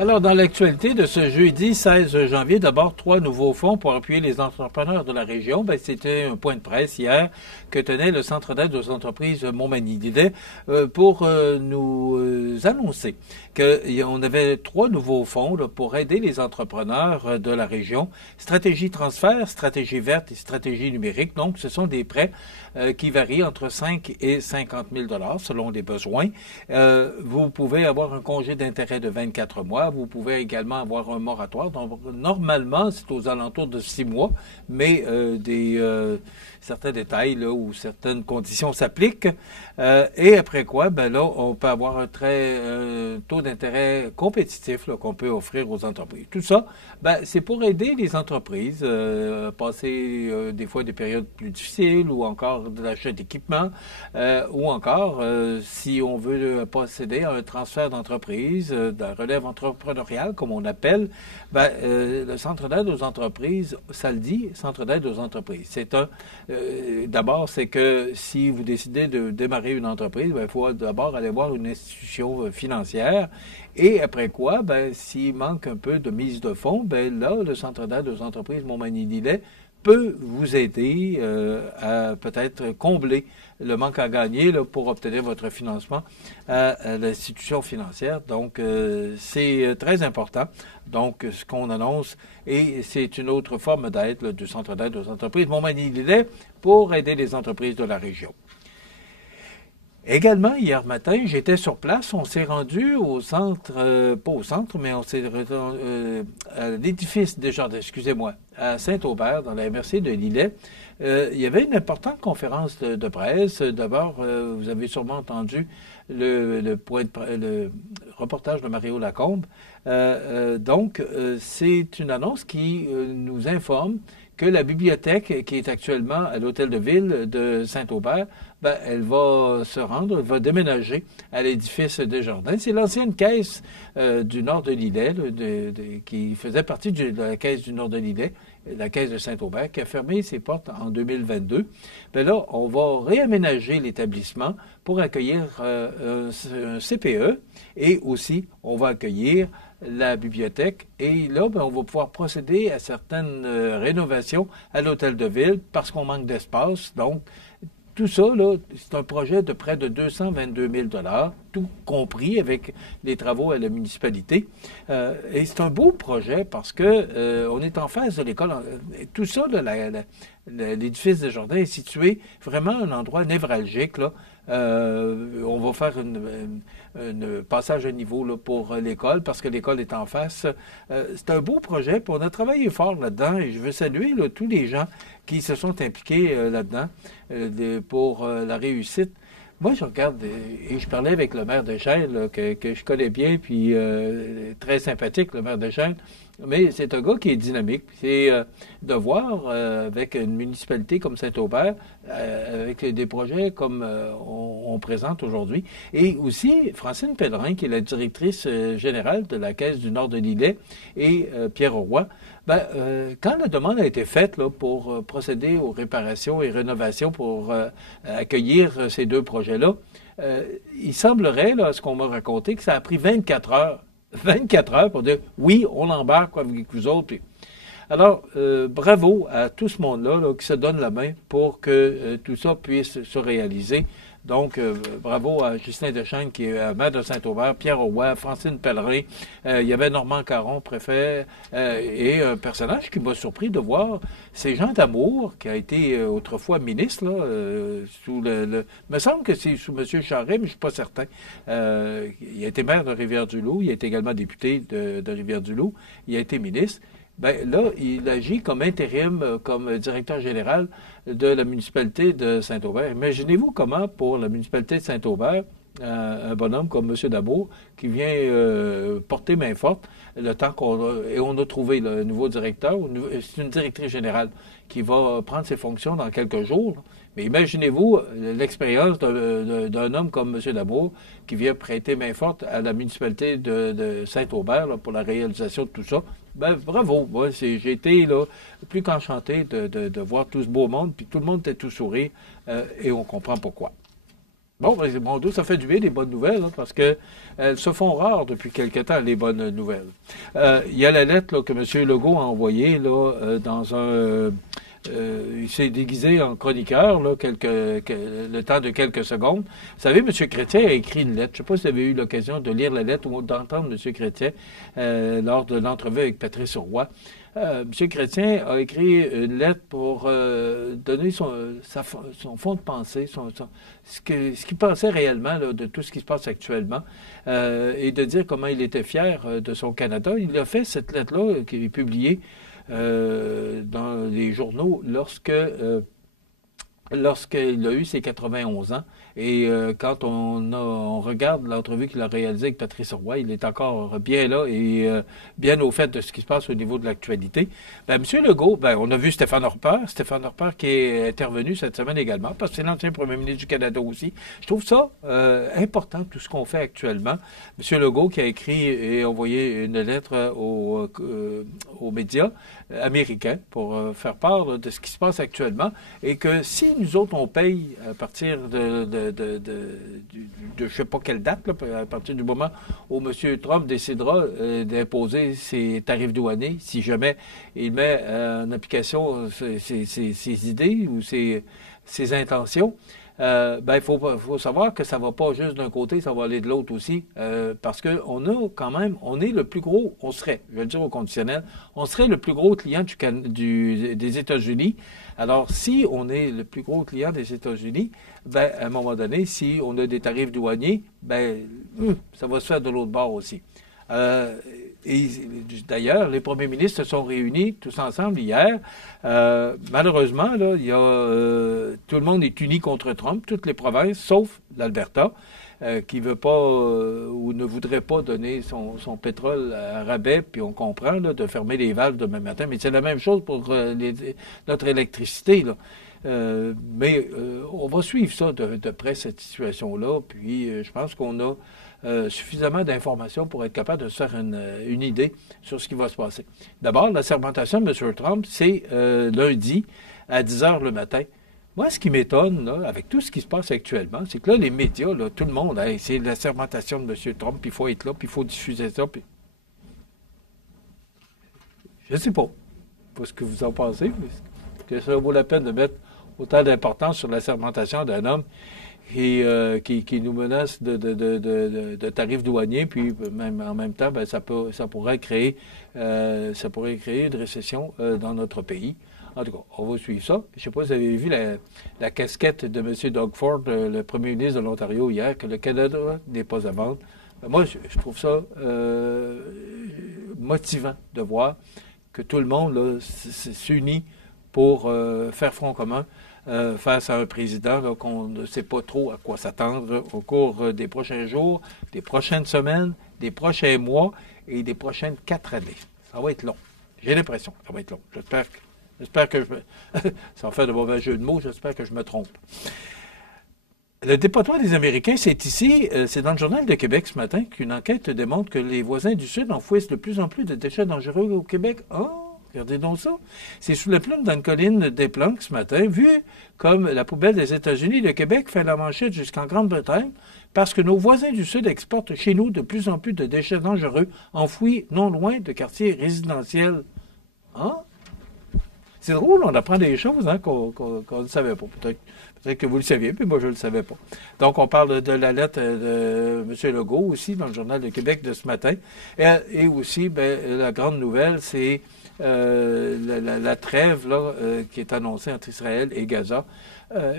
Alors, dans l'actualité de ce jeudi 16 janvier, d'abord, 3 nouveaux fonds pour appuyer les entrepreneurs de la région. C'était un point de presse hier que tenait le Centre d'aide aux entreprises Montmagny-Lillet pour nous annoncer qu'on avait 3 nouveaux fonds là, pour aider les entrepreneurs de la région. Stratégie transfert, stratégie verte et stratégie numérique. Donc, ce sont des prêts qui varient entre 5 et 50 000 $ selon les besoins. Vous pouvez avoir un congé d'intérêt de 24 mois. Vous pouvez également avoir un moratoire. Donc, normalement, c'est aux alentours de 6 mois, mais certains détails là, ou certaines conditions s'appliquent. Et après quoi, ben là, on peut avoir un taux d'intérêt compétitif là, qu'on peut offrir aux entreprises. Tout ça, ben, c'est pour aider les entreprises à passer des fois des périodes plus difficiles ou encore de l'achat d'équipement ou encore si on veut procéder à un transfert d'entreprise, d'un relève entrepreneurial, comme on appelle, ben, le Centre d'aide aux entreprises, ça le dit, Centre d'aide aux entreprises. C'est d'abord, c'est que si vous décidez de démarrer une entreprise, ben, il faut d'abord aller voir une institution financière. Et après quoi, ben, s'il manque un peu de mise de fonds, ben là, le Centre d'aide aux entreprises Montmagny-Lillet peut vous aider à peut-être combler le manque à gagner là, pour obtenir votre financement à l'institution financière. Donc, c'est très important. Donc, ce qu'on annonce, et c'est une autre forme d'aide du Centre d'aide aux entreprises Montmagny-Lillet pour aider les entreprises de la région. Également, hier matin, j'étais sur place. On s'est rendu au centre, pas au centre, mais on s'est rendu à l'édifice Desjardins, excusez-moi, à Saint-Aubert, dans la MRC de Lillet. Il y avait une importante conférence de presse. D'abord, vous avez sûrement entendu le reportage de Mario Lacombe. Donc, c'est une annonce qui nous informe que la bibliothèque qui est actuellement à l'hôtel de ville de Saint-Aubert, ben, elle va se rendre, elle va déménager à l'édifice Desjardins. C'est l'ancienne caisse du nord de Lillet, qui faisait partie de la caisse du nord de Lillet, la caisse de Saint-Aubert, qui a fermé ses portes en 2022. Ben là, on va réaménager l'établissement pour accueillir un CPE et aussi, on va accueillir la bibliothèque. Et là, ben, on va pouvoir procéder à certaines rénovations à l'hôtel de ville parce qu'on manque d'espace. Donc, tout ça, là, c'est un projet de près de 222 000 $, tout compris avec les travaux à la municipalité. Et c'est un beau projet parce que on est en face de l'école. Tout ça, l'édifice Desjardins est situé vraiment à un endroit névralgique, là. On va faire un passage à niveau là, pour l'école parce que l'école est en face. C'est un beau projet, puis on a travaillé fort là-dedans et je veux saluer là, tous les gens qui se sont impliqués là-dedans pour la réussite. Moi, je regarde et je parlais avec le maire de Chênes, là, que je connais bien, puis très sympathique, le maire de Chênes. Mais c'est un gars qui est dynamique. C'est de voir avec une municipalité comme Saint-Aubert, avec des projets comme on présente aujourd'hui. Et aussi, Francine Pellerin, qui est la directrice générale de la Caisse du Nord de Lillet, et Pierre Auroy. Ben, quand la demande a été faite là, pour procéder aux réparations et rénovations pour accueillir ces deux projets-là, il semblerait, là, ce qu'on m'a raconté, que ça a pris 24 heures. 24 heures pour dire oui, on embarque avec vous autres. Alors, bravo à tout ce monde-là là, qui se donne la main pour que tout ça puisse se réaliser. Donc, bravo à Justin Deschênes, qui est maire de Saint-Aubert, Pierre Auroy, Francine Pellerin, il y avait Normand Caron, préfet, et un personnage qui m'a surpris de voir, c'est Jean Damour, qui a été autrefois ministre, là, sous me semble que c'est sous M. Charest, mais je ne suis pas certain. Il a été maire de Rivière-du-Loup, il a été également député de Rivière-du-Loup, il a été ministre. Ben là, il agit comme intérim, comme directeur général de la municipalité de Saint-Aubert. Imaginez-vous comment, pour la municipalité de Saint-Aubert, un bonhomme comme M. Dabour, qui vient porter main forte, le temps et on a trouvé le nouveau directeur, c'est une directrice générale qui va prendre ses fonctions dans quelques jours. Mais imaginez-vous l'expérience d'un homme comme M. Dabour qui vient prêter main forte à la municipalité de Saint-Aubert là, pour la réalisation de tout ça. Ben, bravo. Moi, j'ai été là, plus qu'enchanté de voir tout ce beau monde, puis tout le monde était tout sourire, et on comprend pourquoi. Bon, ben, mon Dieu, ça fait du bien, les bonnes nouvelles, hein, parce que elles se font rares depuis quelque temps, les bonnes nouvelles. Il y a la lettre là, que M. Legault a envoyée là, dans un... il s'est déguisé en chroniqueur là, le temps de quelques secondes. Vous savez, M. Chrétien a écrit une lettre. Je ne sais pas si vous avez eu l'occasion de lire la lettre ou d'entendre M. Chrétien lors de l'entrevue avec Patrice Roy. M. Chrétien a écrit une lettre pour donner son fond de pensée, ce qu'il pensait réellement là, de tout ce qui se passe actuellement et de dire comment il était fier de son Canada. Il a fait cette lettre-là qui est publiée dans les journaux lorsqu'il a eu ses 91 ans. Et quand on regarde l'entrevue qu'il a réalisée avec Patrice Roy, il est encore bien là et bien au fait de ce qui se passe au niveau de l'actualité. Ben, M. Legault, ben, on a vu Stéphane Harper qui est intervenu cette semaine également, parce que c'est l'ancien premier ministre du Canada aussi. Je trouve ça important, tout ce qu'on fait actuellement. M. Legault qui a écrit et envoyé une lettre aux médias américains pour faire part de ce qui se passe actuellement et que si nous autres, on paye à partir de je ne sais pas quelle date, là, à partir du moment où M. Trump décidera d'imposer ses tarifs douaniers, si jamais il met en application ses idées ou ses intentions, ben, il faut savoir que ça ne va pas juste d'un côté, ça va aller de l'autre aussi, parce qu'on a quand même, on est le plus gros, on serait, je vais le dire au conditionnel, on serait le plus gros client des États-Unis. Alors, si on est le plus gros client des États-Unis, ben, à un moment donné, si on a des tarifs douaniers, ben, ça va se faire de l'autre bord aussi. Et d'ailleurs, les premiers ministres se sont réunis tous ensemble hier. Malheureusement, là, tout le monde est uni contre Trump, toutes les provinces, sauf l'Alberta, qui veut pas ou ne voudrait pas donner son pétrole à rabais, puis on comprend là, de fermer les valves demain matin. Mais c'est la même chose pour notre électricité, là. Mais on va suivre ça de près, cette situation-là. Puis je pense qu'on a suffisamment d'informations pour être capable de se faire une idée sur ce qui va se passer. D'abord, la sermentation de M. Trump, c'est lundi à 10 heures le matin. Moi, ce qui m'étonne, là, avec tout ce qui se passe actuellement, c'est que là, les médias, là, tout le monde, hey, c'est la sermentation de M. Trump, puis il faut être là, puis il faut diffuser ça. Puis... Je ne sais pas ce que vous en pensez, mais que ça vaut la peine de mettre autant d'importance sur la sermentation d'un homme qui nous menace de tarifs douaniers, puis même en même temps, ben, ça pourrait créer une récession dans notre pays. En tout cas, on va suivre ça. Je ne sais pas si vous avez vu la casquette de M. Doug Ford, le premier ministre de l'Ontario, hier, que le Canada n'est pas à vendre. Moi, je trouve ça motivant de voir que tout le monde s'unit pour faire front commun face à un président qu'on ne sait pas trop à quoi s'attendre au cours des prochains jours, des prochaines semaines, des prochains mois et des prochaines 4 années. Ça va être long. J'ai l'impression que ça va être long. J'espère que sans faire de mauvais jeu de mots, j'espère que je me trompe. Le dépotoir des Américains, c'est dans le Journal de Québec ce matin qu'une enquête démontre que les voisins du Sud enfouissent de plus en plus de déchets dangereux au Québec. Oh! Regardez donc ça. C'est sous la plume d'une colline des Planques ce matin, vu comme la poubelle des États-Unis, le Québec fait la manchette jusqu'en Grande-Bretagne parce que nos voisins du Sud exportent chez nous de plus en plus de déchets dangereux enfouis non loin de quartiers résidentiels. Hein? C'est drôle, on apprend des choses qu'on ne savait pas. Peut-être que vous le saviez, puis moi je ne le savais pas. Donc on parle de la lettre de M. Legault aussi dans le Journal de Québec de ce matin. Et aussi, ben, la grande nouvelle, c'est la trêve là, qui est annoncée entre Israël et Gaza.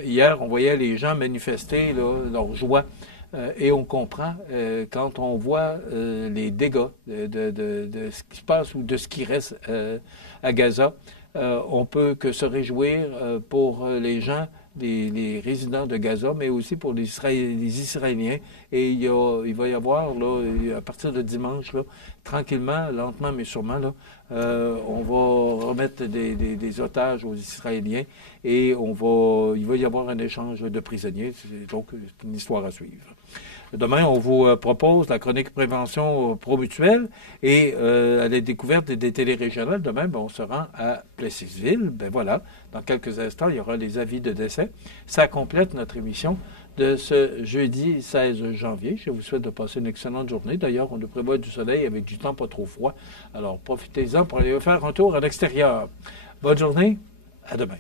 Hier, on voyait les gens manifester là, leur joie. Et on comprend quand on voit les dégâts de ce qui se passe ou de ce qui reste à Gaza. On peut que se réjouir pour les gens, les résidents de Gaza, mais aussi pour les Israéliens. Et il va y avoir, là, à partir de dimanche, là, tranquillement, lentement mais sûrement, là, on va remettre des otages aux Israéliens et il va y avoir un échange de prisonniers. Donc, c'est une histoire à suivre. Demain, on vous propose la chronique prévention pro-mutuelle et à la découverte des télérégionales. Demain, ben, on se rend à Plessisville. Ben voilà, dans quelques instants, il y aura les avis de décès. Ça complète notre émission de ce jeudi 16 janvier. Je vous souhaite de passer une excellente journée. D'ailleurs, on nous prévoit du soleil avec du temps pas trop froid. Alors, profitez-en pour aller faire un tour à l'extérieur. Bonne journée. À demain.